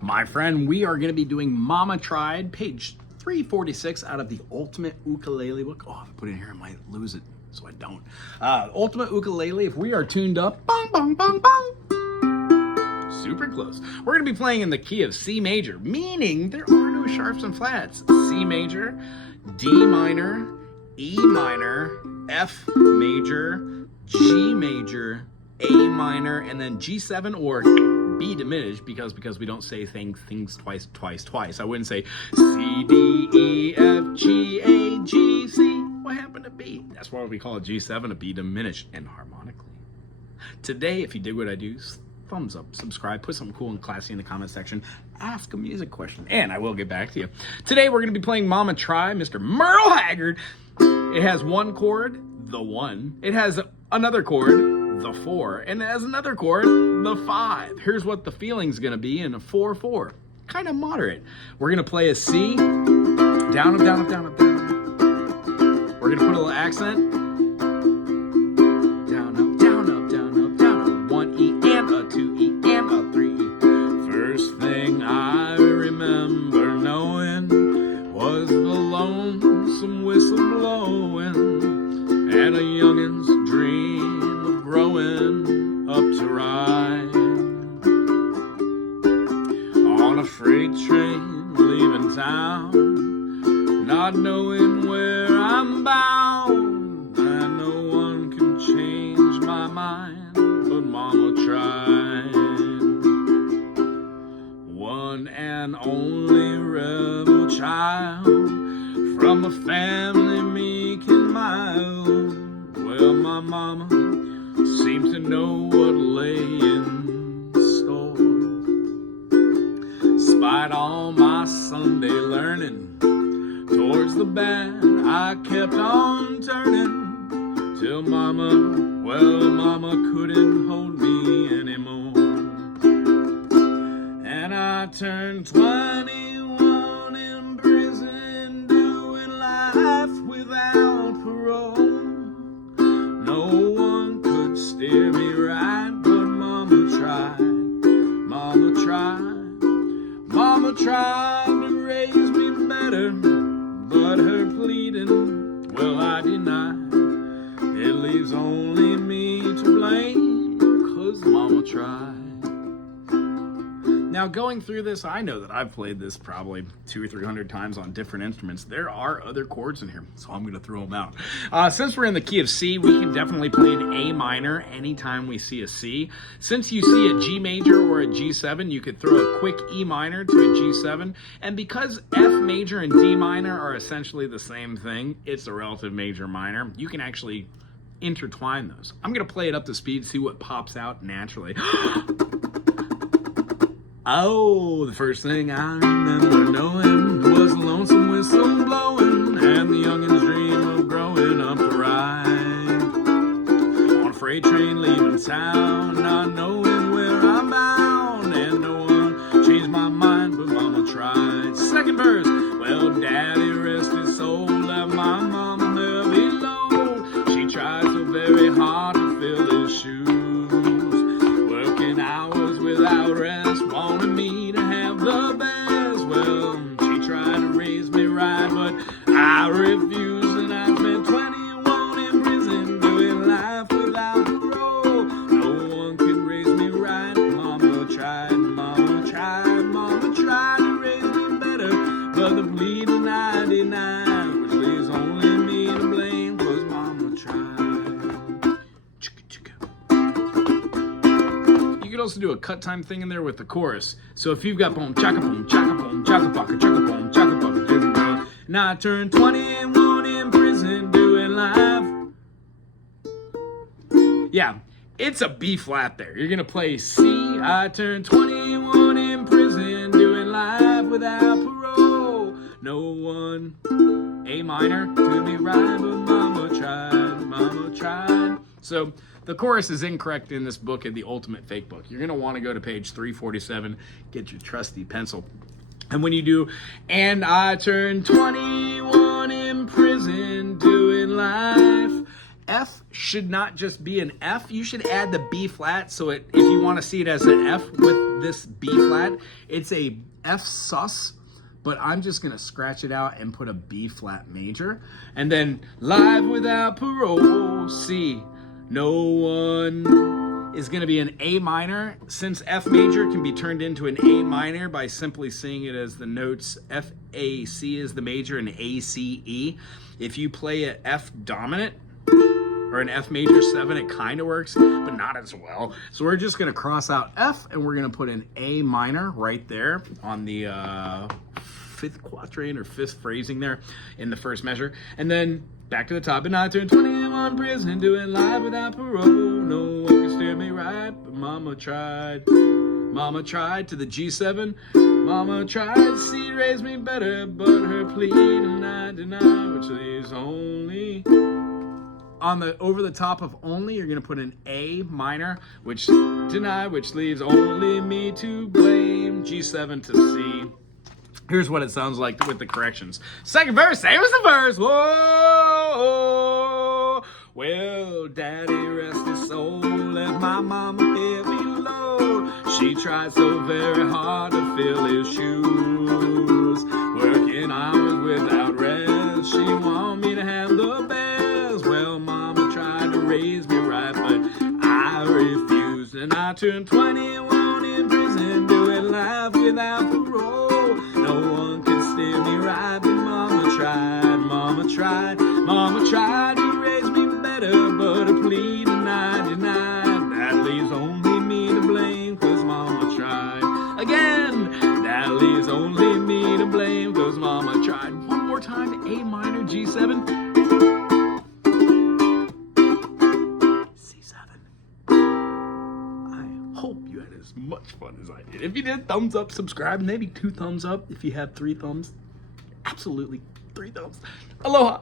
My friend, we are going to be doing Mama Tried, page 346 out of the Ultimate Ukulele book. Oh, if I put it in here, I might lose it, so I don't. Ultimate Ukulele, if we are tuned up, bong, bong, bong, bong. Super close. We're going to be playing in the key of C major, meaning there are no sharps and flats. C major, D minor, E minor, F major, G major, A minor, and then G7 or B diminished because we don't say things twice. I wouldn't say C, D, E, F, G, A, G, C. What happened to B? That's why we call it G7, a B diminished and harmonically. Today, if you dig what I do, thumbs up, subscribe, put something cool and classy in the comment section, ask a music question, and I will get back to you. Today, we're going to be playing Mama Try, Mr. Merle Haggard. It has one chord, the 1. It has another chord, the 4, and it has another chord, the 5. Here's what the feeling's gonna be in a 4/4. Kind of moderate. We're gonna play a C, down up, down up, down up, down up. We're gonna put a little accent. Down up, down up, down up, down up. 1 E and a 2 E and a 3 E. First thing I remember knowing was the lonesome whistle blowing and a youngin's dream growing up to ride on a freight train leaving town, not knowing where I'm bound, and no one can change my mind but Mama tried. One and only rebel child from a family meek and mild. Well, my mama seemed to know what lay in store. Despite all my Sunday learning towards the bad, I kept on turning till mama couldn't hold me anymore. And I turned 21 in prison, doing life without parole. No one could steer me right, but Mama tried. Mama tried to raise me better, but her pleading, well, I denied. It leaves only me to blame, 'cause Mama tried. Now, going through this, I know that I've played this probably 200 or 300 times on different instruments. There are other chords in here, so I'm going to throw them out. Since we're in the key of C, we can definitely play an A minor anytime we see a C. Since you see a G major or a G7, you could throw a quick E minor to a G7. And because F major and D minor are essentially the same thing, it's a relative major minor, you can actually intertwine those. I'm going to play it up to speed, see what pops out naturally. Oh, the first thing I remember knowing was the lonesome whistle blowing and the youngin's dream of growing up to ride on a freight train leaving town, not knowing where I'm bound, and no one changed my mind but Mama tried. Second verse, well, Daddy rest his soul, left my mama heavy load. She tried so very hard to fill his shoes, working hours without rest, wanted me to have the best. Well, she tried to raise me right, but I refused, and I spent 21 in prison doing life without parole. No one could raise me right. Mama tried, Mama tried, Mama tried to raise me better, but the bleeding I denied, which leaves only me to blame, 'cause Mama tried. You could also do a cut time thing in there with the chorus. So if you've got boom, chaka boom, chaka boom, chaka baka, chaka boom, chaka baka, chaka boom. Now I turned 21 in prison doing life. Yeah, it's a B flat there. You're gonna play C. I turned 21 in prison doing life without parole. No one, A minor, to be right, but Mama tried, Mama tried. So the chorus is incorrect in this book, in the Ultimate Fake book. You're going to want to go to page 347, get your trusty pencil. And when you do, and I turned 21 in prison doing life, F should not just be an F. You should add the B flat. So if you want to see it as an F with this B flat, it's a F sus. But I'm just going to scratch it out and put a B flat major. And then live without parole, C. No one is going to be an A minor. Since F major can be turned into an A minor by simply seeing it as the notes F, A, C is the major and A, C, E. If you play an F dominant or an F major 7, it kind of works, but not as well. So we're just going to cross out F and we're going to put an A minor right there on the 5th quatrain or 5th phrasing there in the first measure. And then back to the top. And I turned 21 prison, doing live without parole. No one can steer me right, but mama tried. Mama tried to the G7. Mama tried, C raised me better, but her plea and I deny, which leaves only. On the over the top of only, you're going to put an A minor, which deny, which leaves only me to blame. G7 to C. Here's what it sounds like with the corrections. Second verse, same as the verse. Whoa, well, daddy rest his soul, let my mama heavy load. She tried so very hard to fill his shoes, working hours without rest. She want me to handle bells. Well, mama tried to raise me right, but I refused. And I turned 21 in prison, doing life without parole. No one could steer me right, but mama tried, mama tried, mama tried to raise me better, but a plea denied, denied. That leaves only me to blame, cause mama tried. Again, that leaves only me to blame, cause mama tried. One more time, A minor, G7. Hope you had as much fun as I did. If you did, thumbs up, subscribe, maybe 2 thumbs up. If you have 3 thumbs, absolutely 3 thumbs. Aloha.